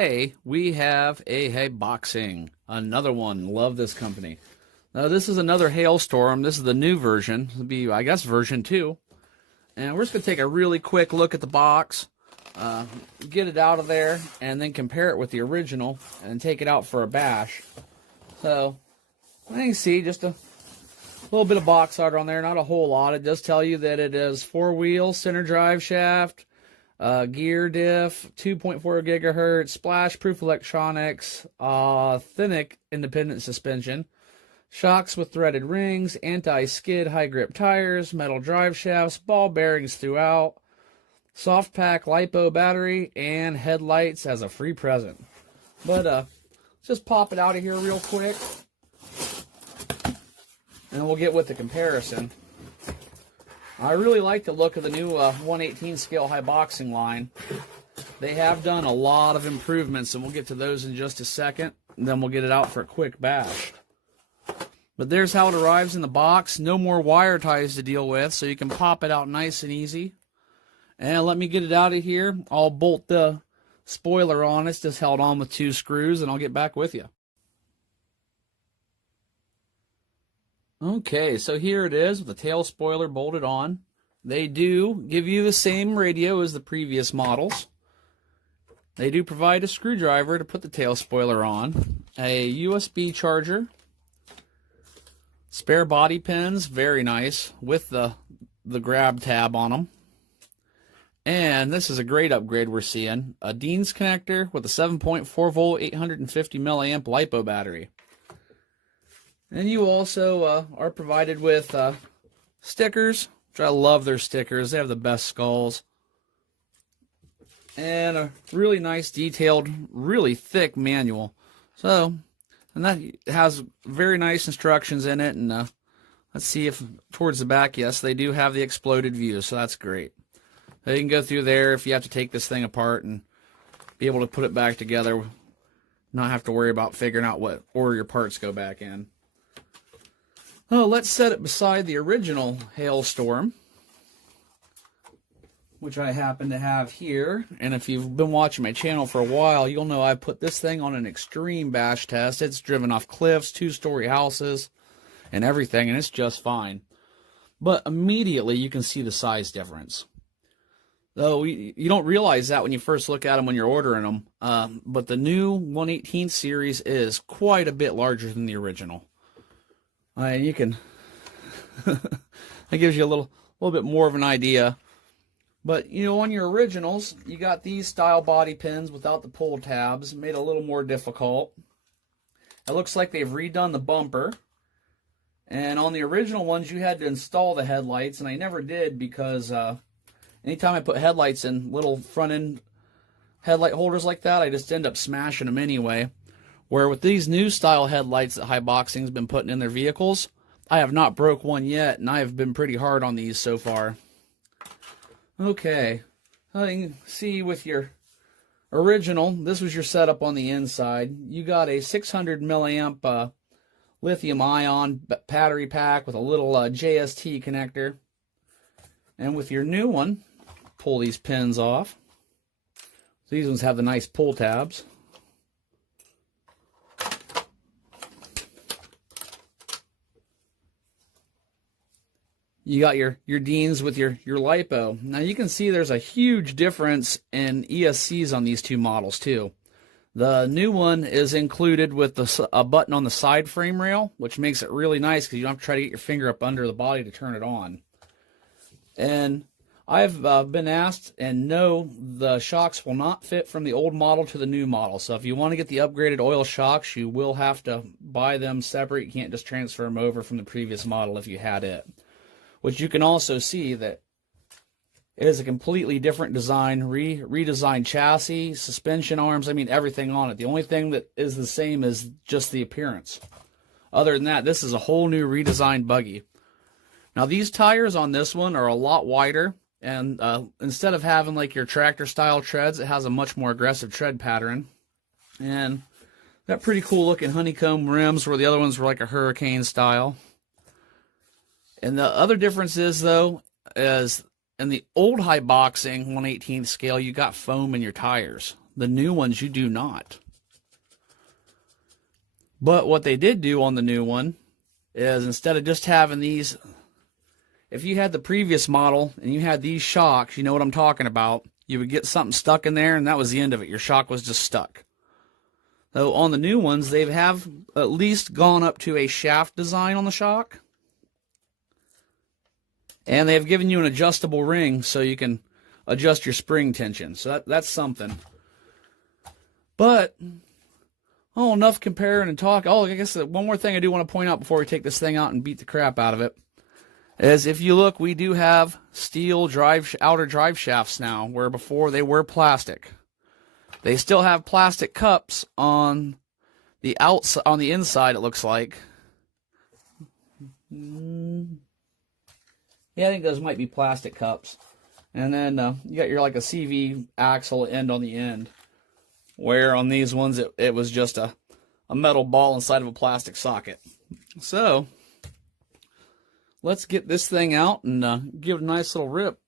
Hey, we have a Hailboxing, another one. Love this company. Now this is another Hailstorm. This is the new version. It'll be, I guess, version 2. And we're just gonna take a really quick look at the box, get it out of there, and then compare it with the original and take it out for a bash. So, you can see just a little bit of box art on there, not a whole lot. It does tell you that it is 4-wheel, center drive shaft, gear diff, 2.4 gigahertz, splash proof electronics, authentic independent suspension, shocks with threaded rings, anti-skid high grip tires, metal drive shafts, ball bearings throughout, soft pack LiPo battery, and headlights as a free present. But let's just pop it out of here real quick, and we'll get with the comparison. I really like the look of the new 1/18 scale Hailboxing line. They have done a lot of improvements, and we'll get to those in just a second. And then we'll get it out for a quick bash. But there's how it arrives in the box. No more wire ties to deal with, so you can pop it out nice and easy. And let me get it out of here. I'll bolt the spoiler on. It's just held on with 2 screws, and I'll get back with you. Okay, so here it is with the tail spoiler bolted on. They do give you the same radio as the previous models. They do provide a screwdriver to put the tail spoiler on, a USB charger, spare body pins, very nice, with the grab tab on them. And this is a great upgrade we're seeing, a Dean's connector with a 7.4 volt 850 milliamp LiPo battery. And you also are provided with stickers, which I love their stickers. They have the best skulls. And a really nice, detailed, really thick manual. So, and that has very nice instructions in it. And let's see if towards the back, yes, they do have the exploded view, so that's great. So you can go through there if you have to take this thing apart and be able to put it back together, not have to worry about figuring out what order your parts go back in. Oh, let's set it beside the original Hailstorm, which I happen to have here. And if you've been watching my channel for a while, you'll know I put this thing on an extreme bash test. It's driven off cliffs, 2-story houses, and everything, and it's just fine. But immediately you can see the size difference. Though you don't realize that when you first look at them when you're ordering them. But the new 1/18 series is quite a bit larger than the original. You can, that gives you a little bit more of an idea. But, you know, on your originals, you got these style body pins without the pull tabs, made it a little more difficult. It looks like they've redone the bumper. And on the original ones, you had to install the headlights, and I never did because anytime I put headlights in little front end headlight holders like that, I just end up smashing them anyway. Where with these new style headlights that Hailboxing's been putting in their vehicles, I have not broke one yet, and I have been pretty hard on these so far. Okay, you can see with your original, this was your setup on the inside. You got a 600 milliamp lithium ion battery pack with a little JST connector. And with your new one, pull these pins off. So these ones have the nice pull tabs. You got your Deans with your LiPo. Now you can see there's a huge difference in ESCs on these two models too. The new one is included with a button on the side frame rail, which makes it really nice because you don't have to try to get your finger up under the body to turn it on. And I've been asked and know the shocks will not fit from the old model to the new model. So if you want to get the upgraded oil shocks, you will have to buy them separate. You can't just transfer them over from the previous model if you had it. Which you can also see that it is a completely different design, redesigned chassis, suspension arms, I mean everything on it. The only thing that is the same is just the appearance. Other than that, this is a whole new redesigned buggy. Now these tires on this one are a lot wider, and instead of having like your tractor style treads, it has a much more aggressive tread pattern. And got pretty cool looking honeycomb rims where the other ones were like a hurricane style. And the other difference is, though, is in the old Hailboxing 1/18 scale, you got foam in your tires. The new ones, you do not. But what they did do on the new one is, instead of just having these, if you had the previous model and you had these shocks, you know what I'm talking about, you would get something stuck in there and that was the end of it. Your shock was just stuck. So on the new ones, they have at least gone up to a shaft design on the shock. And they've given you an adjustable ring so you can adjust your spring tension. So that's something. But, oh, enough comparing and talk. Oh, I guess one more thing I do want to point out before we take this thing out and beat the crap out of it is, if you look, we do have steel outer drive shafts now, where before they were plastic. They still have plastic cups on the outside, on the inside, it looks like. Yeah, I think those might be plastic cups. And then you got your, like, a CV axle end on the end, where on these ones it was just a metal ball inside of a plastic socket. So let's get this thing out and give it a nice little rip.